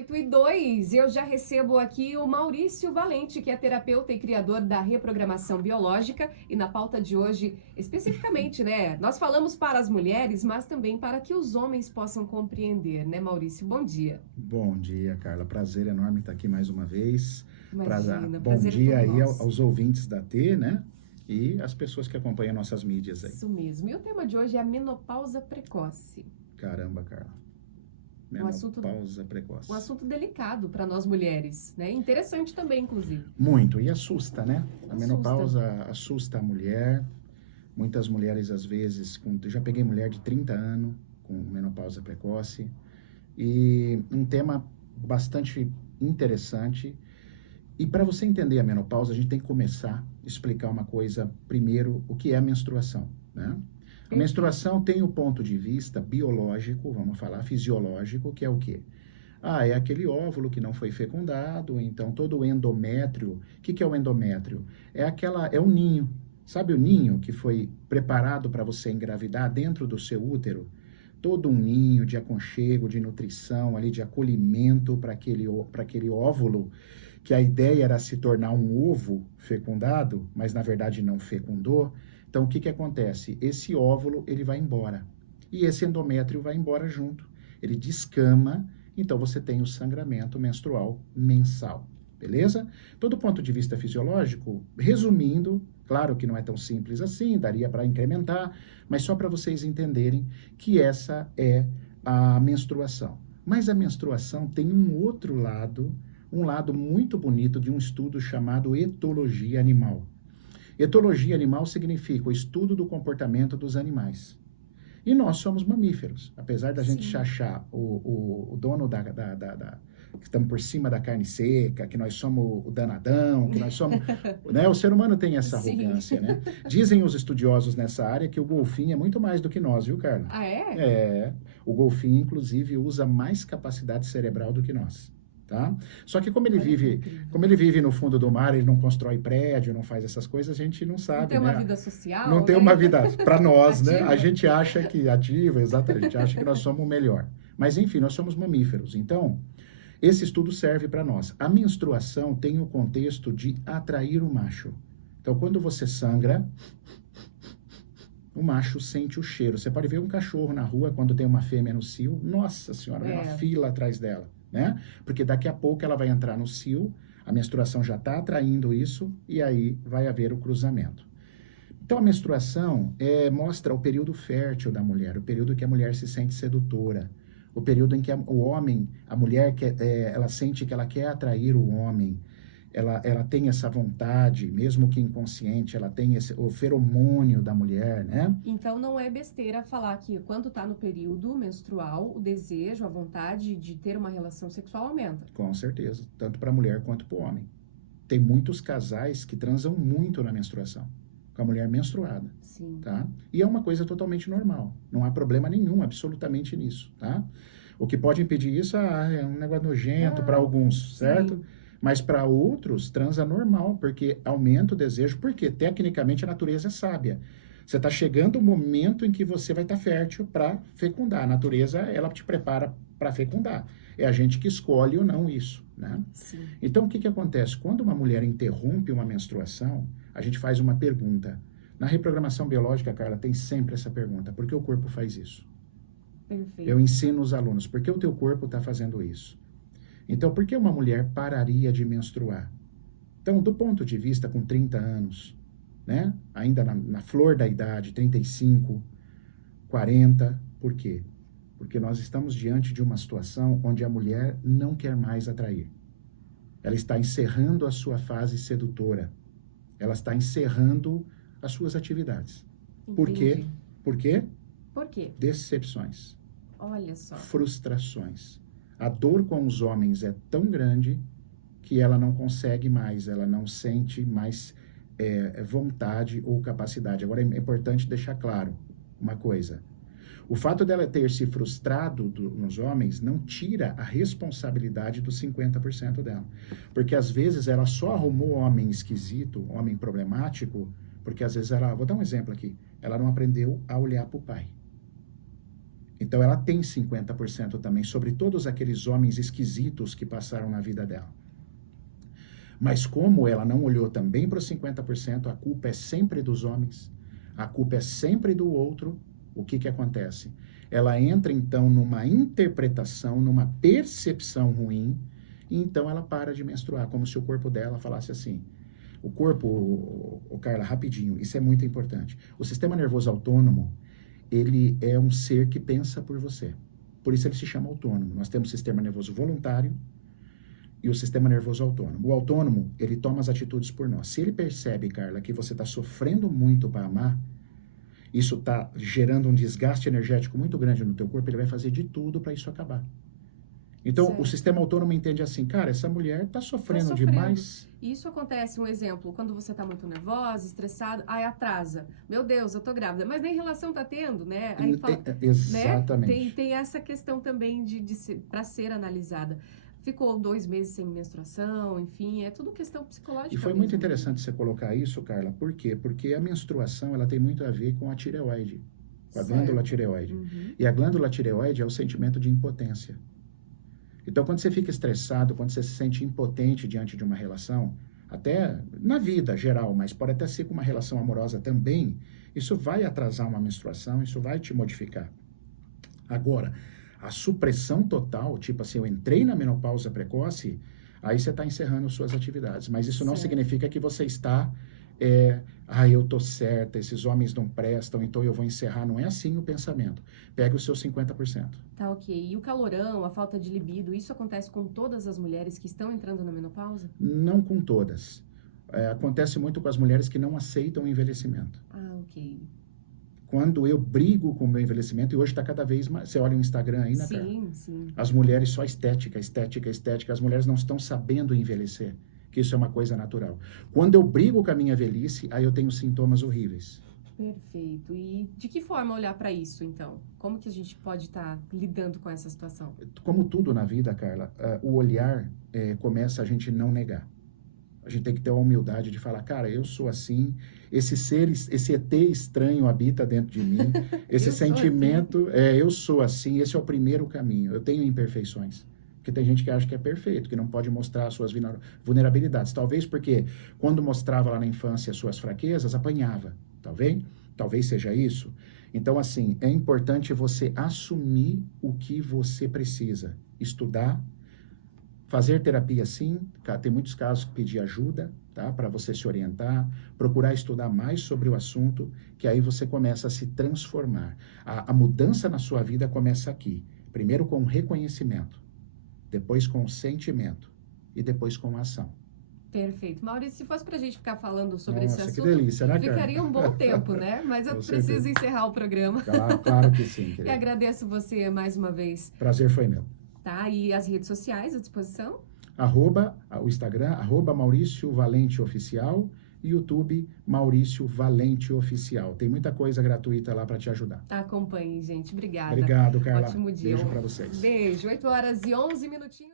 8:02, eu já recebo aqui o Maurício Valente, que é terapeuta e criador da reprogramação biológica, e na pauta de hoje, especificamente, né, nós falamos para as mulheres, mas também para que os homens possam compreender, né, Maurício? Bom dia. Bom dia, Carla. Prazer enorme estar aqui mais uma vez. Imagina, Bom prazer é dia todo aí nosso. aos ouvintes da T, né? E as pessoas que acompanham nossas mídias aí. Isso mesmo. E o tema de hoje é a menopausa precoce. Caramba, Carla. assunto- Menopausa precoce. Um assunto delicado para nós mulheres, né? Interessante também, inclusive. Muito. E assusta, né? A Assusta. menopausa assusta a mulher. Muitas mulheres, às vezes, já peguei mulher de 30 anos com menopausa precoce. E um tema bastante interessante. E para você entender a menopausa, a gente tem que começar a explicar uma coisa, primeiro, o que é a menstruação, né? A menstruação tem o ponto de vista biológico, vamos falar fisiológico, que é o quê? É aquele óvulo que não foi fecundado, então todo o endométrio. O que é o endométrio? É um ninho. Sabe o ninho que foi preparado para você engravidar dentro do seu útero? Todo um ninho de aconchego, de nutrição, ali, de acolhimento para aquele óvulo, que a ideia era se tornar um ovo fecundado, mas na verdade não fecundou. Então o que acontece? Esse óvulo ele vai embora e esse endométrio vai embora junto. Ele descama, então você tem o sangramento menstrual mensal, beleza? Todo ponto de vista fisiológico, resumindo, claro que não é tão simples assim, daria para incrementar, mas só para vocês entenderem que essa é a menstruação. Mas a menstruação tem um outro lado, um lado muito bonito de um estudo chamado etologia animal. Etologia animal significa o estudo do comportamento dos animais. E nós somos mamíferos. Apesar da gente achar o dono que estamos por cima da carne seca, que nós somos o danadão, que nós somos... né? O ser humano tem essa arrogância, né? Dizem os estudiosos nessa área que o golfinho é muito mais do que nós, viu, Carla? Ah, é? É. O golfinho, inclusive, usa mais capacidade cerebral do que nós. Tá? Só que como ele vive no fundo do mar, ele não constrói prédio, não faz essas coisas, a gente não sabe, não tem né? uma vida social, não tem né? uma vida para nós, né? Ativa. A gente acha que ativa, exatamente, acha que nós somos o melhor. Mas enfim, nós somos mamíferos. Então, esse estudo serve para nós. A menstruação tem o contexto de atrair o macho. Então, quando você sangra, o macho sente o cheiro. Você pode ver um cachorro na rua quando tem uma fêmea no cio, nossa senhora, é uma fila atrás dela. Né? Porque daqui a pouco ela vai entrar no cio, a menstruação já está atraindo isso, e aí vai haver o cruzamento. Então, a menstruação mostra o período fértil da mulher, o período que a mulher se sente sedutora, o período em que a mulher, ela sente que ela quer atrair o homem, ela tem essa vontade, mesmo que inconsciente, ela tem o feromônio da mulher, né? Então não é besteira falar que quando está no período menstrual, o desejo, a vontade de ter uma relação sexual aumenta. Com certeza, tanto para a mulher quanto para o homem. Tem muitos casais que transam muito na menstruação, com a mulher menstruada. Sim. Tá? E é uma coisa totalmente normal, não há problema nenhum absolutamente nisso, tá? O que pode impedir isso é um negócio nojento para alguns, certo? Sim. Mas para outros, transa normal, porque aumenta o desejo, porque tecnicamente a natureza é sábia. Você está chegando o momento em que você vai estar fértil para fecundar. A natureza, ela te prepara para fecundar. É a gente que escolhe ou não isso, né? Sim. Então, o que acontece? Quando uma mulher interrompe uma menstruação, a gente faz uma pergunta. Na reprogramação biológica, Carla, tem sempre essa pergunta. Por que o corpo faz isso? Perfeito. Eu ensino os alunos. Por que o teu corpo está fazendo isso? Então, por que uma mulher pararia de menstruar? Então, do ponto de vista com 30 anos, né? Ainda na flor da idade, 35, 40, por quê? Porque nós estamos diante de uma situação onde a mulher não quer mais atrair. Ela está encerrando a sua fase sedutora. Ela está encerrando as suas atividades. Entendi. Por quê? Por quê? Por quê? Decepções. Olha só. Frustrações. A dor com os homens é tão grande que ela não consegue mais, ela não sente mais vontade ou capacidade. Agora, é importante deixar claro uma coisa. O fato dela ter se frustrado nos homens não tira a responsabilidade dos 50% dela. Porque, às vezes, ela só arrumou homem esquisito, homem problemático, porque, às vezes, vou dar um exemplo aqui, ela não aprendeu a olhar para o pai. Então, ela tem 50% também sobre todos aqueles homens esquisitos que passaram na vida dela. Mas como ela não olhou também para os 50%, a culpa é sempre dos homens, a culpa é sempre do outro, o que acontece? Ela entra, então, numa interpretação, numa percepção ruim, e então ela para de menstruar, como se o corpo dela falasse assim. O corpo, Carla, rapidinho, isso é muito importante. O sistema nervoso autônomo, ele é um ser que pensa por você. Por isso ele se chama autônomo. Nós temos o sistema nervoso voluntário e o sistema nervoso autônomo. O autônomo, ele toma as atitudes por nós. Se ele percebe, Carla, que você está sofrendo muito para amar, isso está gerando um desgaste energético muito grande no teu corpo, ele vai fazer de tudo para isso acabar. Então, certo. O sistema autônomo entende assim, cara, essa mulher está sofrendo demais. Isso acontece, um exemplo, quando você está muito nervosa, estressada, aí atrasa. Meu Deus, eu tô grávida. Mas nem relação tá tendo, né? Aí fala, exatamente. Né? Tem essa questão também para ser analisada. Ficou 2 meses sem menstruação, enfim, é tudo questão psicológica. E foi mesmo. muito interessante você colocar isso, Carla. Por quê? Porque a menstruação, ela tem muito a ver com a tireoide, com a glândula tireoide. Uhum. E a glândula tireoide é o sentimento de impotência. Então, quando você fica estressado, quando você se sente impotente diante de uma relação, até na vida geral, mas pode até ser com uma relação amorosa também, isso vai atrasar uma menstruação, isso vai te modificar. Agora, a supressão total, tipo assim, eu entrei na menopausa precoce, aí você está encerrando suas atividades. Mas isso não significa que você está, eu tô certa, esses homens não prestam, então eu vou encerrar. Não é assim o pensamento. Pega os seus 50%. Tá, ok. E o calorão, a falta de libido, isso acontece com todas as mulheres que estão entrando na menopausa? Não com todas. Acontece muito com as mulheres que não aceitam o envelhecimento. Ah, ok. Quando eu brigo com o meu envelhecimento, e hoje está cada vez mais... Você olha o Instagram aí, né, cara? Sim. As mulheres só estética. As mulheres não estão sabendo envelhecer, que isso é uma coisa natural. Quando eu brigo com a minha velhice, aí eu tenho sintomas horríveis. Perfeito. E de que forma olhar para isso, então? Como que a gente pode estar lidando com essa situação? Como tudo na vida, Carla, o olhar começa a gente não negar. A gente tem que ter a humildade de falar, cara, eu sou assim, esse ET estranho habita dentro de mim, esse sentimento, eu sou assim, esse é o primeiro caminho. Eu tenho imperfeições. Porque tem gente que acha que é perfeito, que não pode mostrar as suas vulnerabilidades. Talvez porque quando mostrava lá na infância as suas fraquezas, apanhava. Talvez seja isso. Então, assim, é importante você assumir o que você precisa. Estudar, fazer terapia sim, tem muitos casos que pedir ajuda, tá? Para você se orientar, procurar estudar mais sobre o assunto, que aí você começa a se transformar. A mudança na sua vida começa aqui. Primeiro com reconhecimento, depois com sentimento e depois com ação. Perfeito. Maurício, se fosse pra gente ficar falando sobre esse assunto, que delícia, né, cara? Ficaria um bom tempo, né? Mas eu preciso encerrar o programa. Claro que sim, querido. E agradeço você mais uma vez. Prazer foi meu. Tá, e as redes sociais à disposição? O Instagram, @Maurício Valente Oficial, e YouTube Maurício Valente Oficial. Tem muita coisa gratuita lá para te ajudar. Acompanhe, gente. Obrigada. Obrigado, Carla. Ótimo dia. Beijo para vocês. Beijo. 8h11.